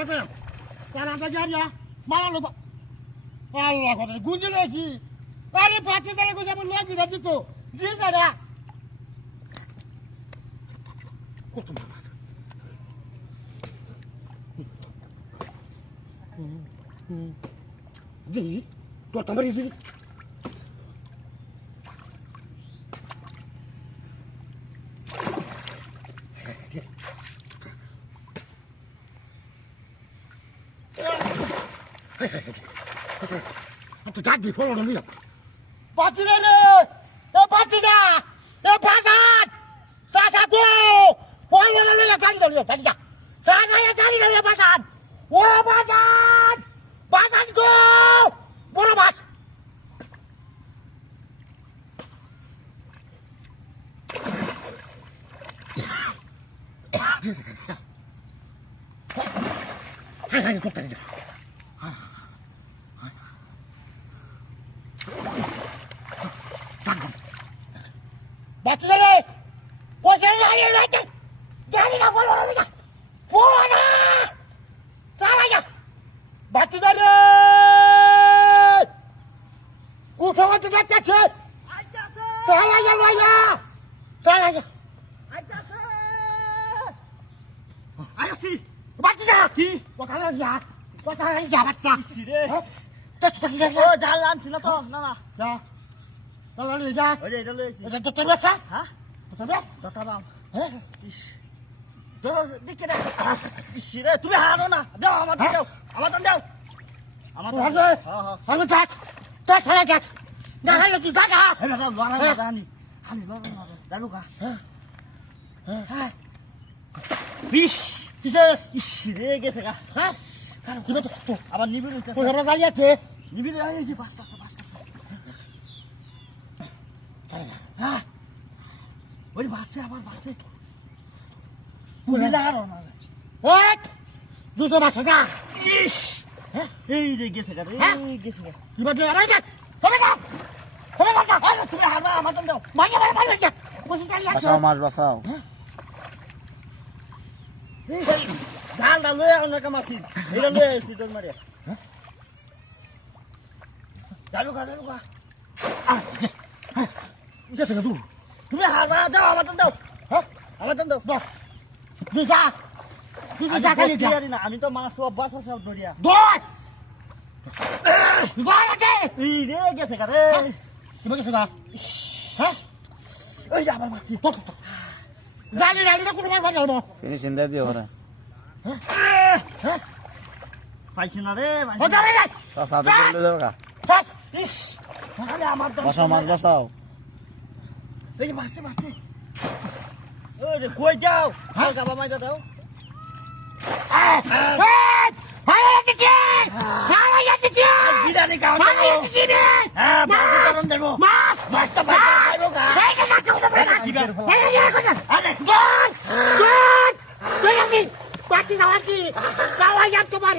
দেখো তারা তো জানিয়া মারালো আল্লাহ কথা গুঁজে রয়েছি আরে পাঁচে তারা কোথায় আমার লোক দিতে দিত দিয়ে তারা কত মাছ দিদি তোর তোমার দিদি তো ডাক দি ফলো নিলাম পাতি রে এ পাতি না এ বাজার সাসা গো ফলো নিলাম গাড়ি নিলাম গাড়ি যা সাসা এ গাড়ি নিলাম বাজার ও বাজার বাজার গো বড় মাছ হ্যাঁ হ্যাঁ করতে যা বাচ্চারে কোসে আইয়ে রাইতে জানি না বলো না বলো না সারাইয়া বাচ্চারে কোথাও যাচ্ছে আইতাছে সারাইয়া লাইয়া সারাইয়া আইতাছে আইছি বাচ্চা কি কথা যা বাচ্চা রে ও জাল আনছিল তো না না যা তাহলে যা ওই এটা লইছি এটা তো তোর বাসা হ্যাঁ তোর বাসা দাও হ্যাঁ ইস তো দিকে না ইস রে তুমি হারো না দাও আমার দাও আমার হ্যাঁ আমি যাক তা সারা যাক না হলে তুই যা হ্যাঁ দাও লড়া জানি আমি লড়া জানো কা হ্যাঁ হ্যাঁ বিশ কিসে ইস রে গেছে গা হ্যাঁ কারণ কি তো আবার নিবিড় হইছে ওরা যাইয়াছে নিবিড় আইছে পাঁচটা হ্যাঁ ওই বাসে আবার বাসে পুলিশ আরো না ওই দুটো বাসে যা ইস এই যে গেছে গা এই গেছে গা কি বাজে আরে যা তুমি যা তুমি হারবা আমাদের দাও মাইয়া যা বসে যাইয়া বাঁচাও মাছ বাঁচাও এই ডাল লয়ে আনো না কামাসি এটা লয়ে আসি তোর মারিয়া জালু কা গেছে গা তুমি হারবা দাও আমাদের দাও হ্যাঁ আমাদের দাও দাও তুই যা খালি না আমি তো মাছ সব বাসা সব ধরিয়া দৌড় এই রে গেছে গা রে কি বলছিস গা হ্যাঁ ওই যা আমার মাছ জানি না কোনো মাছ বাজাবো ফিনিশিং দিয়ে দিও ওরা হ্যাঁ পাইছি না রে ও যাবে না সাথে চলে যাবে গা থাক ইস তাহলে আমার তো বাঁচাও মাছ বাঁচাও এই যে বাসে ওই যে কই যাও হ্যাঁ গাবা মাই দাও তোমার